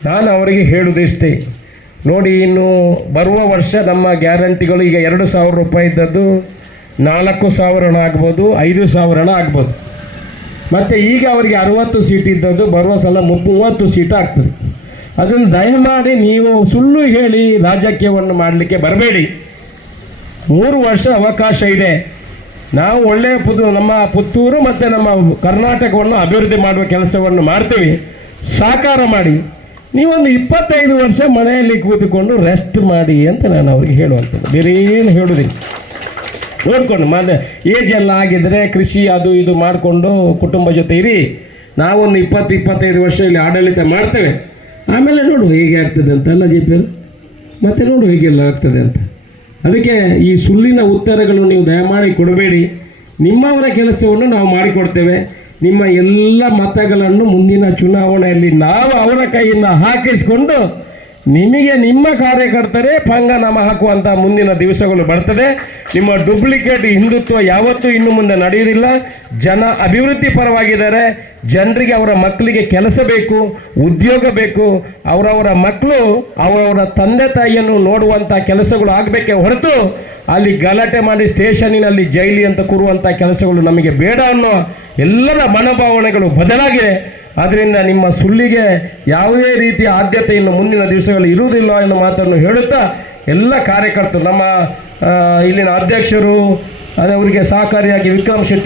ನಾನು ಅವರಿಗೆ ಹೇಳುವುದಿಷ್ಟೇ, ನೋಡಿ ಇನ್ನು ಬರುವ ವರ್ಷ ನಮ್ಮ ಗ್ಯಾರಂಟಿಗಳು ಈಗ 2,000 ರೂಪಾಯಿ ಇದ್ದದ್ದು 4,000 ಆಗ್ಬೋದು, 5,000 ಆಗ್ಬೋದು. ಮತ್ತು ಈಗ ಅವರಿಗೆ 60 ಸೀಟ್ ಇದ್ದದ್ದು ಬರುವ ಸಲ 30 ಸೀಟ್ ಆಗ್ತದೆ. ಅದನ್ನು ದಯಮಾಡಿ ನೀವು ಸುಳ್ಳು ಹೇಳಿ ರಾಜಕೀಯವನ್ನು ಮಾಡಲಿಕ್ಕೆ ಬರಬೇಡಿ. 3 ವರ್ಷ ಅವಕಾಶ ಇದೆ. ನಾವು ಒಳ್ಳೆಯ ನಮ್ಮ ಪುತ್ತೂರು ಮತ್ತು ನಮ್ಮ ಕರ್ನಾಟಕವನ್ನು ಅಭಿವೃದ್ಧಿ ಮಾಡುವ ಕೆಲಸವನ್ನು ಮಾಡ್ತೀವಿ. ಸಾಕಾರ ಮಾಡಿ. ನೀವೊಂದು 25 ವರ್ಷ ಮನೆಯಲ್ಲಿ ಕೂತ್ಕೊಂಡು ರೆಸ್ಟ್ ಮಾಡಿ ಅಂತ ನಾನು ಅವ್ರಿಗೆ ಹೇಳುವಂಥದ್ದು, ಬೇರೆ ಏನು ಹೇಳೋದಿಲ್ಲ. ನೋಡಿಕೊಂಡು ಏಜ್ ಎಲ್ಲ ಆಗಿದ್ದರೆ ಕೃಷಿ ಅದು ಇದು ಮಾಡಿಕೊಂಡು ಕುಟುಂಬ ಜೊತೆ ಇರಿ. ನಾವೊಂದು 20-25 ವರ್ಷ ಇಲ್ಲಿ ಆಡಳಿತ ಮಾಡ್ತೇವೆ. ಆಮೇಲೆ ನೋಡು ಹೇಗೆ ಆಗ್ತದೆ ಅಂತ, ಅಲ್ಲ ಜೆ ಪಿ ಎಲ್, ಮತ್ತೆ ನೋಡು ಹೇಗೆಲ್ಲ ಆಗ್ತದೆ ಅಂತ. ಅದಕ್ಕೆ ಈ ಸುಳ್ಳಿನ ಉತ್ತರಗಳು ನೀವು ದಯಮಾಡಿ ಕೊಡಬೇಡಿ. ನಿಮ್ಮವರ ಕೆಲಸವನ್ನು ನಾವು ಮಾಡಿಕೊಡ್ತೇವೆ. ನಿಮ್ಮ ಎಲ್ಲ ಮತಗಳನ್ನು ಮುಂದಿನ ಚುನಾವಣೆಯಲ್ಲಿ ನಾವು ಅವರ ಕೈಯಿಂದ ಹಾಕಿಸಿಕೊಂಡು ನಿಮಗೆ ನಿಮ್ಮ ಕಾರ್ಯಕರ್ತರೇ ಪಂಗನಾಮ ಹಾಕುವಂಥ ಮುಂದಿನ ದಿವಸಗಳು ಬರ್ತದೆ. ನಿಮ್ಮ ಡೂಪ್ಲಿಕೇಟ್ ಹಿಂದುತ್ವ ಯಾವತ್ತೂ ಇನ್ನು ಮುಂದೆ ನಡೆಯುವುದಿಲ್ಲ. ಜನ ಅಭಿವೃದ್ಧಿ ಪರವಾಗಿದ್ದಾರೆ. ಜನರಿಗೆ ಅವರ ಮಕ್ಕಳಿಗೆ ಕೆಲಸ ಬೇಕು, ಉದ್ಯೋಗ ಬೇಕು. ಅವರವರ ಮಕ್ಕಳು ಅವರವರ ತಂದೆ ತಾಯಿಯನ್ನು ನೋಡುವಂಥ ಕೆಲಸಗಳು ಆಗಬೇಕೇ ಹೊರತು ಅಲ್ಲಿ ಗಲಾಟೆ ಮಾಡಿ ಸ್ಟೇಷನ್ನಿನಲ್ಲಿ ಜೈಲಿ ಅಂತ ಕೂರುವಂಥ ಕೆಲಸಗಳು ನಮಗೆ ಬೇಡ ಅನ್ನೋ ಎಲ್ಲರ ಮನೋಭಾವನೆಗಳು ಬದಲಾಗಿದೆ. ಆದ್ದರಿಂದ ನಿಮ್ಮ ಸುಳ್ಳಿಗೆ ಯಾವುದೇ ರೀತಿಯ ಆದ್ಯತೆ ಇನ್ನು ಮುಂದಿನ ದಿವಸಗಳಲ್ಲಿ ಇರುವುದಿಲ್ಲ ಎನ್ನುವ ಮಾತನ್ನು ಹೇಳುತ್ತಾ ಎಲ್ಲ ಕಾರ್ಯಕರ್ತರು, ನಮ್ಮ ಇಲ್ಲಿನ ಅಧ್ಯಕ್ಷರು, ಅವರಿಗೆ ಸಹಕಾರಿಯಾಗಿ ವಿಕ್ರಮ್ ಶೆಟ್ಟಿ